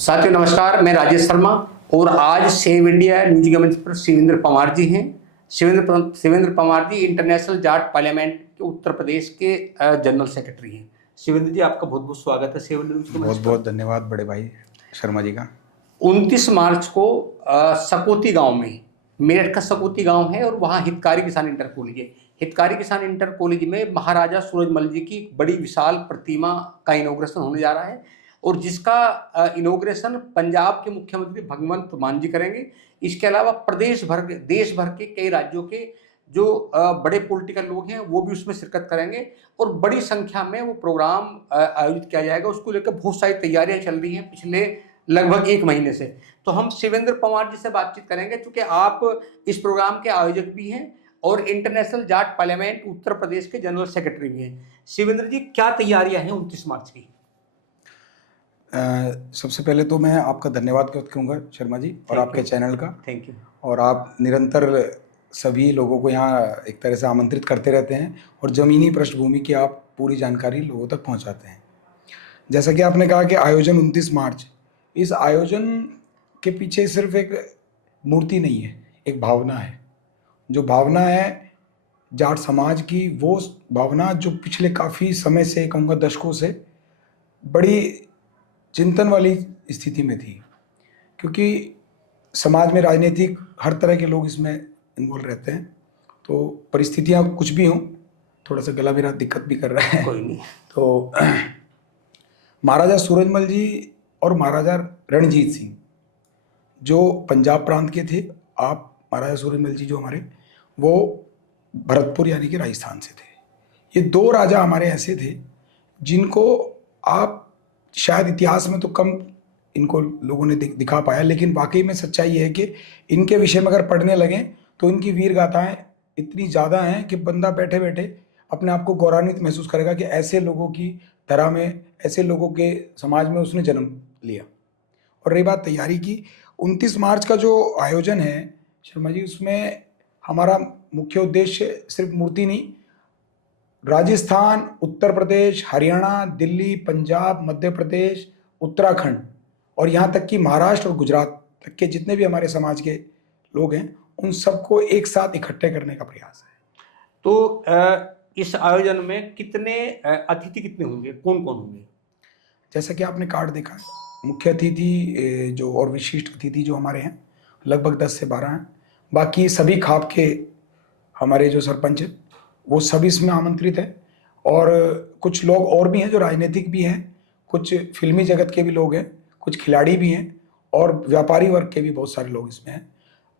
साथियों नमस्कार, मैं राजेश शर्मा और आज सेव इंडिया न्यूज के मंच पर शिवेंद्र पंवार जी हैं। शिवेंद्र पंवार जी इंटरनेशनल जाट पार्लियामेंट के उत्तर प्रदेश के जनरल सेक्रेटरी हैं। शिवेंद्र जी, आपका बहुत बहुत स्वागत है सेव इंडिया न्यूज के मंच पर। बहुत बहुत धन्यवाद बड़े भाई शर्मा जी का। 29 मार्च को सकौती गांव में, मेरठ का सकौती गांव है और वहाँ हितकारी किसान इंटर कॉलेज है। हितकारी किसान इंटर कॉलेज में महाराजा सूरजमल जी की बड़ी विशाल प्रतिमा का इनॉग्रेशन होने जा रहा है और जिसका इनॉग्रेशन पंजाब के मुख्यमंत्री भगवंत मान जी करेंगे। इसके अलावा देश भर के कई राज्यों के जो बड़े पॉलिटिकल लोग हैं वो भी उसमें शिरकत करेंगे और बड़ी संख्या में वो प्रोग्राम आयोजित किया जाएगा। उसको लेकर बहुत सारी तैयारियां चल रही हैं पिछले लगभग एक महीने से। तो हम शिवेंद्र पंवार जी से बातचीत करेंगे क्योंकि आप इस प्रोग्राम के आयोजक भी हैं और इंटरनेशनल जाट पार्लियामेंट उत्तर प्रदेश के जनरल सेक्रेटरी भी हैं। शिवेंद्र जी, क्या तैयारियां हैं 29 मार्च की? सबसे पहले तो मैं आपका धन्यवाद करूँगा शर्मा जी और आपके चैनल का। Thank you. और आप निरंतर सभी लोगों को यहाँ एक तरह से आमंत्रित करते रहते हैं और ज़मीनी पृष्ठभूमि की आप पूरी जानकारी लोगों तक पहुँचाते हैं। जैसा कि आपने कहा कि आयोजन 29 मार्च, इस आयोजन के पीछे सिर्फ एक मूर्ति नहीं है, एक भावना है। जो भावना है जाट समाज की, वो भावना जो पिछले काफ़ी समय से, कहूँगा दशकों से, बड़ी चिंतन वाली स्थिति में थी। क्योंकि समाज में राजनीतिक हर तरह के लोग इसमें इन्वॉल्व रहते हैं, तो परिस्थितियाँ कुछ भी हों, थोड़ा सा गला मेरा दिक्कत भी कर रहा है, कोई नहीं। तो महाराजा सूरजमल जी और महाराजा रणजीत सिंह जो पंजाब प्रांत के थे, आप महाराजा सूरजमल जी जो हमारे, वो भरतपुर यानी कि राजस्थान से थे। ये दो राजा हमारे ऐसे थे जिनको आप शायद इतिहास में तो कम इनको लोगों ने दिखा पाया, लेकिन वाकई में सच्चाई है कि इनके विषय में अगर पढ़ने लगें तो इनकी वीर गाथाएं इतनी ज़्यादा हैं कि बंदा बैठे बैठे अपने आप को गौरवान्वित महसूस करेगा कि ऐसे लोगों की तरह में, ऐसे लोगों के समाज में उसने जन्म लिया। और रही बात तैयारी की, 29 मार्च का जो आयोजन है शर्मा जी, उसमें हमारा मुख्य उद्देश्य सिर्फ मूर्ति नहीं, राजस्थान, उत्तर प्रदेश, हरियाणा, दिल्ली, पंजाब, मध्य प्रदेश, उत्तराखंड और यहाँ तक कि महाराष्ट्र और गुजरात तक के जितने भी हमारे समाज के लोग हैं, उन सबको एक साथ इकट्ठे करने का प्रयास है। तो इस आयोजन में कितने अतिथि कितने होंगे, कौन कौन होंगे? जैसा कि आपने कार्ड देखा है, मुख्य अतिथि जो और विशिष्ट अतिथि जो हमारे हैं लगभग 10 से 12 हैं। बाकी सभी खाप के हमारे जो सरपंच हैं वो सभी इसमें आमंत्रित है और कुछ लोग और भी हैं जो राजनीतिक भी हैं, कुछ फिल्मी जगत के भी लोग हैं, कुछ खिलाड़ी भी हैं और व्यापारी वर्ग के भी बहुत सारे लोग इसमें हैं।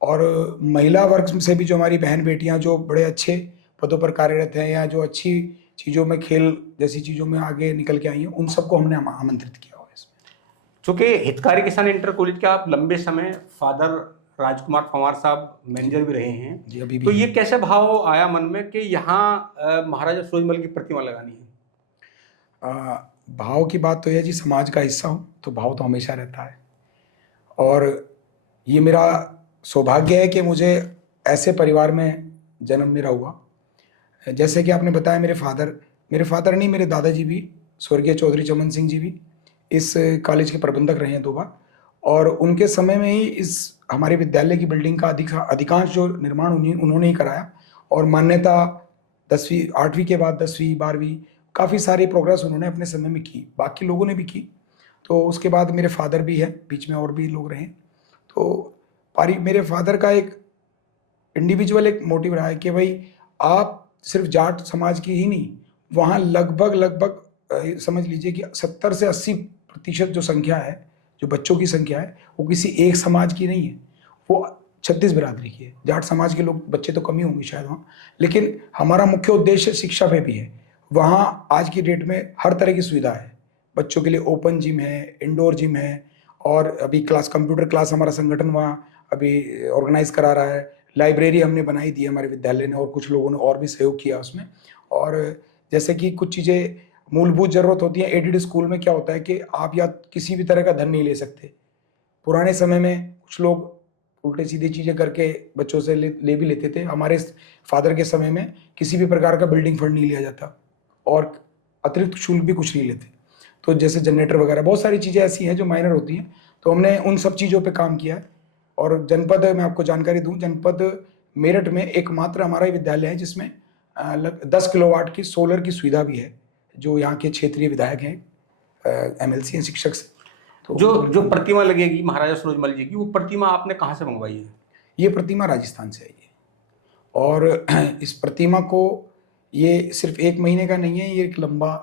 और महिला वर्ग से भी जो हमारी बहन बेटियां जो बड़े अच्छे पदों पर कार्यरत हैं या जो अच्छी चीज़ों में, खेल जैसी चीज़ों में आगे निकल के आई हैं, उन सबको हमने आमंत्रित किया हुआ है इसमें। चूँकि हितकारी किसान इंटर कॉलेज के आप लंबे समय फादर राजकुमार पंवार साहब मैनेजर भी रहे हैं जी, अभी भी तो ये कैसे भाव आया मन में कि यहाँ महाराजा सूरजमल की प्रतिमा लगानी है? भाव की बात तो है जी, समाज का हिस्सा हूँ तो भाव तो हमेशा रहता है और ये मेरा सौभाग्य है कि मुझे ऐसे परिवार में जन्म मेरा हुआ। जैसे कि आपने बताया, मेरे फादर नहीं, मेरे दादाजी भी, स्वर्गीय चौधरी चमन सिंह जी भी इस कॉलेज के प्रबंधक रहे हैं 2 बार और उनके समय में ही इस हमारे विद्यालय की बिल्डिंग का अधिकांश जो निर्माण उन्होंने ही कराया और मान्यता 10वीं 8वीं के बाद 10वीं 12वीं काफ़ी सारी प्रोग्रेस उन्होंने अपने समय में की, बाकी लोगों ने भी की। तो उसके बाद मेरे फादर भी है, बीच में और भी लोग रहे। तो मेरे फादर का एक इंडिविजुअल एक मोटिव रहा है कि भाई आप सिर्फ जाट समाज की ही नहीं, वहाँ लगभग समझ लीजिए कि 70 से 80% जो संख्या है, जो बच्चों की संख्या है, वो किसी एक समाज की नहीं है, वो 36 बिरादरी की है। जाट समाज के लोग बच्चे तो कम ही होंगे शायद वहाँ, लेकिन हमारा मुख्य उद्देश्य शिक्षा पे भी है। वहाँ आज की डेट में हर तरह की सुविधा है, बच्चों के लिए ओपन जिम है, इंडोर जिम है और अभी कंप्यूटर क्लास हमारा संगठन वहाँ अभी ऑर्गेनाइज करा रहा है। लाइब्रेरी हमने बनाई दी है हमारे विद्यालय ने और कुछ लोगों ने और भी सहयोग किया उसमें। और जैसे कि कुछ चीज़ें मूलभूत ज़रूरत होती है, एडेड स्कूल में क्या होता है कि आप या किसी भी तरह का धन नहीं ले सकते। पुराने समय में कुछ लोग उल्टे सीधे चीज़ें करके बच्चों से ले भी लेते थे। हमारे फादर के समय में किसी भी प्रकार का बिल्डिंग फंड नहीं लिया जाता और अतिरिक्त शुल्क भी कुछ नहीं लेते। तो जैसे जनरेटर वगैरह बहुत सारी चीज़ें ऐसी हैं जो माइनर होती हैं, तो हमने उन सब चीज़ों पे काम किया है। और जनपद, मैं आपको जानकारी दूं, जनपद मेरठ में एकमात्र हमारा ही विद्यालय है जिसमें 10 किलोवाट की सोलर की सुविधा भी है, जो यहाँ के क्षेत्रीय विधायक हैं, एमएलसी हैं, शिक्षक से। तो जो प्रतिमा लगेगी महाराजा सूरजमल जी की, वो प्रतिमा आपने कहाँ से मंगवाई है? ये प्रतिमा राजस्थान से आई है। और इस प्रतिमा को, ये सिर्फ 1 महीने का नहीं है, ये एक लंबा,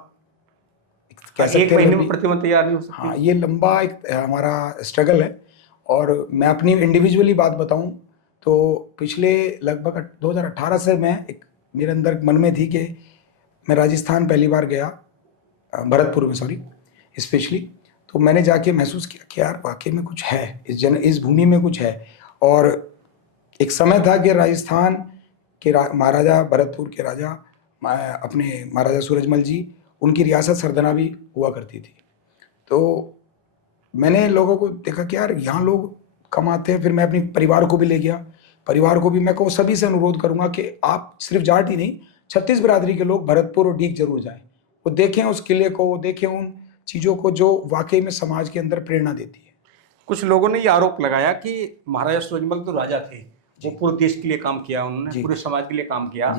कह सकते हैं, एक महीने में प्रतिमा तैयार नहीं हो सकती? हाँ, ये लंबा एक हमारा स्ट्रगल है। और मैं अपनी इंडिविजुअली बात बताऊं तो पिछले लगभग 2018 से मेरे अंदर मन में थी कि मैं राजस्थान पहली बार गया, भरतपुर में, सॉरी, स्पेशली। तो मैंने जाके महसूस किया कि यार वाकई में कुछ है, इस भूमि में कुछ है। और एक समय था कि राजस्थान के महाराजा, भरतपुर के राजा, अपने महाराजा सूरजमल जी, उनकी रियासत सरदना भी हुआ करती थी। तो मैंने लोगों को देखा कि यार यहाँ लोग कमाते हैं। फिर मैं अपने परिवार को भी ले गया। परिवार को भी मैं कहूँ, सभी से अनुरोध करूँगा कि आप सिर्फ जाट ही नहीं, 36 बिरादरी के लोग भरतपुर और डीग जरूर जाएं। वो देखें उस किले को, वो देखें उन चीज़ों को जो वाकई में समाज के अंदर प्रेरणा देती है। कुछ लोगों ने ये आरोप लगाया कि महाराजा सूरजमल तो राजा थे, वो पूरे देश के लिए काम किया, उन्होंने पूरे समाज के लिए काम किया।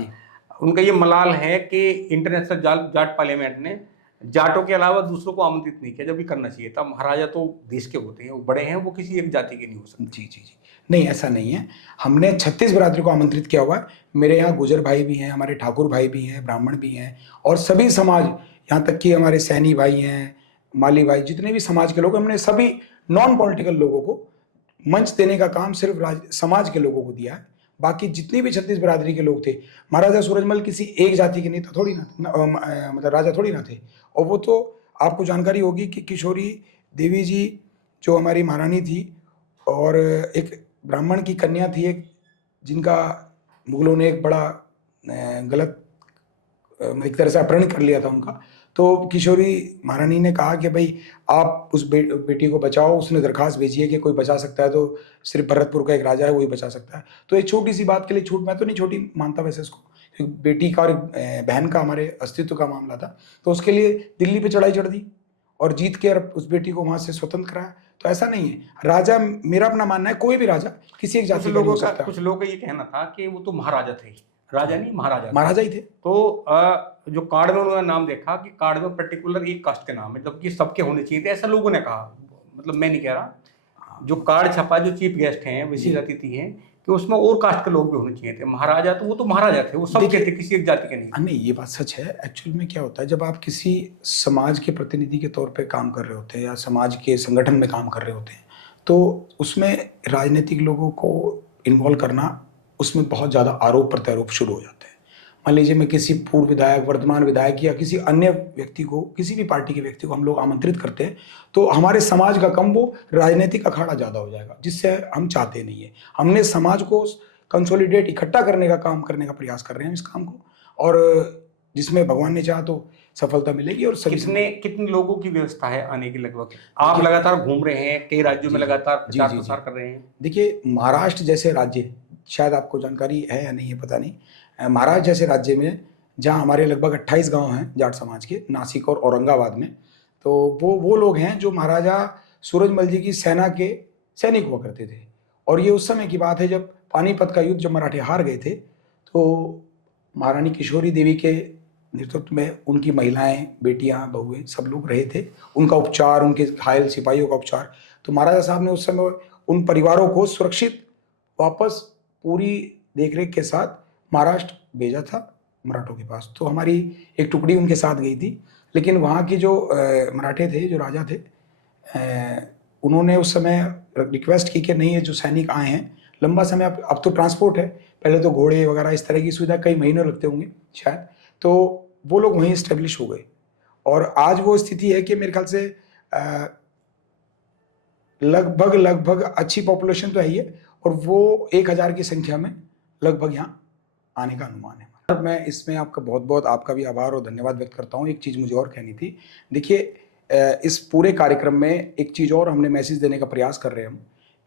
उनका ये मलाल है कि इंटरनेशनल जाट पार्लियामेंट ने जाटों के अलावा दूसरों को आमंत्रित नहीं किया, जब भी करना चाहिए था। महाराजा तो देश के होते हैं, वो बड़े हैं, वो किसी एक जाति के नहीं हो सकते। जी जी जी, नहीं, ऐसा नहीं है। हमने 36 बिरादरी को आमंत्रित किया हुआ है। मेरे यहाँ गुजर भाई भी हैं, हमारे ठाकुर भाई भी हैं, ब्राह्मण भी हैं, और सभी समाज, यहाँ तक कि हमारे सैनी भाई हैं, माली भाई, जितने भी समाज के लोग, हमने सभी नॉन पॉलिटिकल लोगों को मंच देने का काम सिर्फ समाज के लोगों को दिया है। बाकी जितनी भी 36 बिरादरी के लोग थे, महाराजा सूरजमल किसी एक जाति के नेता थोड़ी ना, मतलब राजा थोड़ी ना थे। और वो तो आपको जानकारी होगी कि किशोरी देवी जी जो हमारी महारानी थी, और एक ब्राह्मण की कन्या थी एक, जिनका मुगलों ने एक बड़ा गलत, एक तरह से अपहरण कर लिया था उनका। तो किशोरी महारानी ने कहा कि भाई आप उस बेटी को बचाओ। उसने दरखास्त भेजी है कि कोई बचा सकता है तो सिर्फ भरतपुर का एक राजा है, वही बचा सकता है। तो एक छोटी सी बात के लिए छूट, मैं तो नहीं छोटी मानता वैसे इसको, क्योंकि बेटी का और बहन का, हमारे अस्तित्व का मामला था। तो उसके लिए दिल्ली पे चढ़ाई चढ़ दी और जीत के उस बेटी को वहां से स्वतंत्र कराया। तो ऐसा नहीं है, राजा, मेरा अपना मानना है, कोई भी राजा किसी एक जाति का हो सकता है। कुछ लोगों का ये कहना था कि वो तो महाराजा थे, राजा नहीं, महाराजा ही थे। तो जो कार्ड में उन्होंने नाम देखा कि कार्ड में पर्टिकुलर एक कास्ट के नाम है, जबकि सबके होने चाहिए थे, ऐसा लोगों ने कहा। मतलब मैं नहीं कह रहा, जो कार्ड छपा, जो चीफ गेस्ट हैं, विशेष अतिथि हैं, कि उसमें और कास्ट के लोग भी होने चाहिए थे। महाराजा तो वो तो महाराजा थे, वो सब के थे, किसी एक जाति के नहीं। नहीं, ये बात सच है। एक्चुअल में क्या होता है, जब आप किसी समाज के प्रतिनिधि के तौर पे काम कर रहे होते हैं या समाज के संगठन में काम कर रहे होते हैं, तो उसमें राजनीतिक लोगों को इन्वॉल्व करना, उसमें बहुत ज़्यादा आरोप प्रत्यारोप शुरू हो जाते हैं। मान लीजिए मैं किसी पूर्व विधायक, वर्तमान विधायक या किसी अन्य व्यक्ति को, किसी भी पार्टी के व्यक्ति को हम लोग आमंत्रित करते हैं, तो हमारे समाज का कम, वो राजनीतिक अखाड़ा ज़्यादा हो जाएगा, जिससे हम चाहते नहीं है। हमने समाज को कंसोलिडेट, इकट्ठा करने का काम करने का प्रयास कर रहे हैं इस काम को, और जिसमें भगवान ने चाहा तो सफलता मिलेगी। और कितने लोगों की व्यवस्था है आने की? लगभग आप लगातार घूम रहे हैं, कई राज्यों में लगातार प्रचार प्रसार कर रहे हैं। देखिए, महाराष्ट्र जैसे राज्य, शायद आपको जानकारी है या नहीं है पता नहीं, महाराष्ट्र जैसे राज्य में जहाँ हमारे लगभग 28 गांव हैं जाट समाज के, नासिक और औरंगाबाद में, तो वो लोग हैं जो महाराजा सूरजमल जी की सेना के सैनिक हुआ करते थे। और ये उस समय की बात है जब पानीपत का युद्ध, जब मराठे हार गए थे, तो महारानी किशोरी देवी के नेतृत्व में उनकी महिलाएं, बेटियां, बहुएं, सब लोग रहे थे। उनका उपचार, उनके घायल सिपाहियों का उपचार, तो महाराजा साहब ने उस समय उन परिवारों को सुरक्षित वापस पूरी देखरेख के साथ महाराष्ट्र भेजा था मराठों के पास। तो हमारी एक टुकड़ी उनके साथ गई थी। लेकिन वहाँ के जो मराठे थे, जो राजा थे, उन्होंने उस समय रिक्वेस्ट की कि नहीं, ये जो सैनिक आए हैं, लंबा समय, अब तो ट्रांसपोर्ट है, पहले तो घोड़े वगैरह इस तरह की सुविधा कई महीने लगते होंगे शायद, तो वो लोग वहीं इस्टेब्लिश हो गए। और आज वो स्थिति है कि मेरे ख्याल से लगभग अच्छी पॉपुलेशन तो है ही है, और वो 1000 की संख्या में लगभग यहाँ आने का अनुमान है। मैं इसमें आपका बहुत आपका भी आभार और धन्यवाद व्यक्त करता हूँ। एक चीज़ मुझे और कहनी थी। देखिए, इस पूरे कार्यक्रम में एक चीज़ और हमने मैसेज देने का प्रयास कर रहे हैं हम,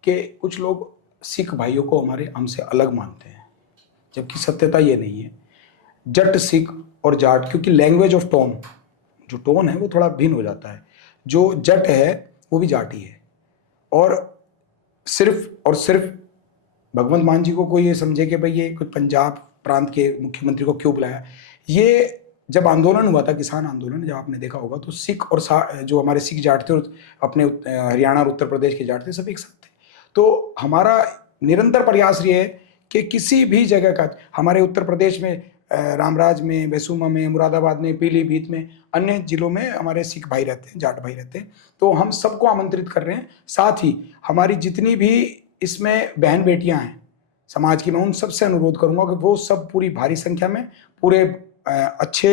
कि कुछ लोग सिख भाइयों को हमसे अलग मानते हैं, जबकि सत्यता ये नहीं है। जट, सिख और जाट, क्योंकि लैंग्वेज ऑफ टोन, जो टोन है वो थोड़ा भिन्न हो जाता है। जो जट है वो भी जाट ही है, और सिर्फ भगवंत मान जी को ये समझे कि भाई ये कोई पंजाब प्रांत के मुख्यमंत्री को क्यों बुलाया। ये जब आंदोलन हुआ था, किसान आंदोलन, जब आपने देखा होगा, तो सिख और जो हमारे सिख जाट थे और अपने हरियाणा और उत्तर प्रदेश के जाट थे, सब एक साथ थे। तो हमारा निरंतर प्रयास ये है कि किसी भी जगह का, हमारे उत्तर प्रदेश में रामराज में, बैसूमा में, मुरादाबाद में, पीलीभीत में, अन्य जिलों में हमारे सिख भाई रहते हैं, जाट भाई रहते हैं। तो हम सबको आमंत्रित कर रहे हैं। साथ ही हमारी जितनी भी इसमें बहन बेटियां हैं समाज की, मैं उन सबसे अनुरोध करूंगा कि वो सब पूरी भारी संख्या में, पूरे अच्छे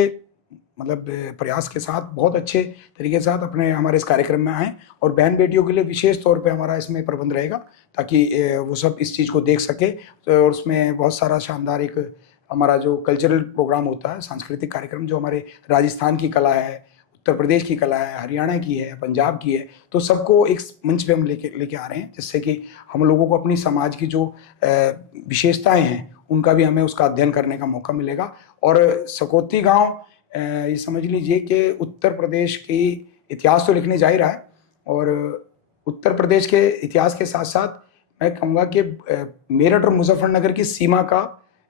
मतलब प्रयास के साथ, बहुत अच्छे तरीके के साथ अपने हमारे इस कार्यक्रम में आएँ। और बहन बेटियों के लिए विशेष तौर पे हमारा इसमें प्रबंध रहेगा ताकि वो सब इस चीज़ को देख सके। और उसमें बहुत सारा शानदार एक हमारा जो कल्चरल प्रोग्राम होता है, सांस्कृतिक कार्यक्रम, जो हमारे राजस्थान की कला है, उत्तर प्रदेश की कला है, हरियाणा की है, पंजाब की है, तो सबको एक मंच पे हम लेके आ रहे हैं, जिससे कि हम लोगों को अपनी समाज की जो विशेषताएं हैं उनका भी हमें उसका अध्ययन करने का मौका मिलेगा। और सकौती गांव ये समझ लीजिए कि उत्तर प्रदेश की इतिहास तो लिखने जा ही रहा है, और उत्तर प्रदेश के इतिहास के साथ साथ मैं कहूँगा कि मेरठ और मुजफ्फरनगर की सीमा का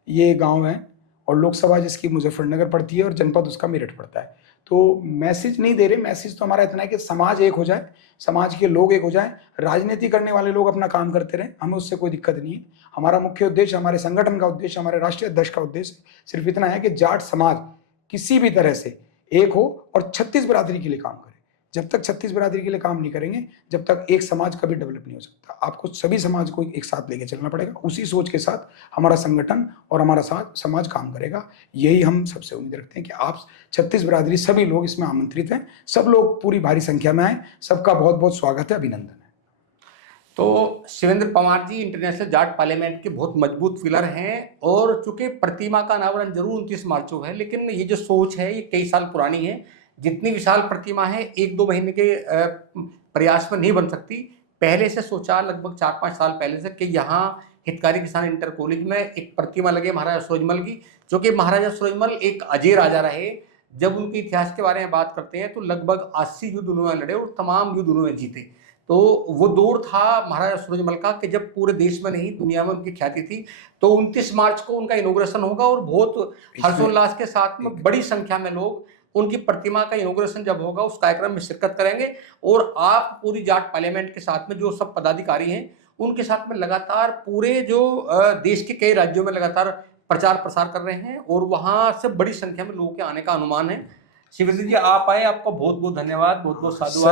ये गांव है, और लोकसभा जिसकी मुजफ्फरनगर पड़ती है और जनपद उसका मेरठ पड़ता है। तो मैसेज नहीं दे रहे, मैसेज तो हमारा इतना है कि समाज एक हो जाए, समाज के लोग एक हो जाएं, राजनीति करने वाले लोग अपना काम करते रहें, हमें उससे कोई दिक्कत नहीं है। हमारा मुख्य उद्देश्य, हमारे संगठन का उद्देश्य, हमारे राष्ट्रीय अध्यक्ष का उद्देश्य सिर्फ इतना है कि जाट समाज किसी भी तरह से एक हो और 36 बिरादरी के लिए काम करे। जब तक 36 बिरादरी के लिए काम नहीं करेंगे, जब तक एक समाज कभी डेवलप नहीं हो सकता। आपको सभी समाज को एक साथ लेके चलना पड़ेगा। उसी सोच के साथ हमारा संगठन और हमारा समाज काम करेगा। यही हम सबसे उम्मीद रखते हैं कि आप 36 बिरादरी सभी लोग इसमें आमंत्रित हैं, सब लोग पूरी भारी संख्या में आए। सबका बहुत बहुत स्वागत है, अभिनंदन है। तो शिवेंद्र पंवार जी इंटरनेशनल जाट पार्लियामेंट के बहुत मजबूत पिलर हैं, और चूंकि प्रतिमा का अनावरण जरूर 29 मार्च को है, लेकिन ये जो सोच है ये कई साल पुरानी है। जितनी विशाल प्रतिमा है 1-2 महीने के प्रयास में नहीं बन सकती। पहले से सोचा, लगभग 4-5 साल पहले से, कि यहाँ हितकारी किसान इंटर कॉलेज में एक प्रतिमा लगे महाराजा सूरजमल की, जो कि महाराजा सूरजमल एक अजय राजा रहे। जब उनके इतिहास के बारे में बात करते हैं तो लगभग 80 युद्ध उन्होंने लड़े और तमाम युद्ध उन्होंने जीते। तो वो दौर था महाराजा सूरजमल का कि जब पूरे देश में नहीं दुनिया में उनकी ख्याति थी। तो 29 मार्च को उनका इनॉग्रेशन होगा, और बहुत हर्षोल्लास के साथ में बड़ी संख्या में लोग उनकी प्रतिमा का इनॉग्रेशन जब होगा उस कार्यक्रम में शिरकत करेंगे। और आप पूरी जाट पार्लियामेंट के साथ में जो सब पदाधिकारी हैं उनके साथ में लगातार पूरे जो देश के कई राज्यों में लगातार प्रचार प्रसार कर रहे हैं, और वहाँ से बड़ी संख्या में लोगों के आने का अनुमान है। शिवेंद्र जी, आप आए, आपका बहुत बहुत धन्यवाद, बहुत बहुत साधुवाद।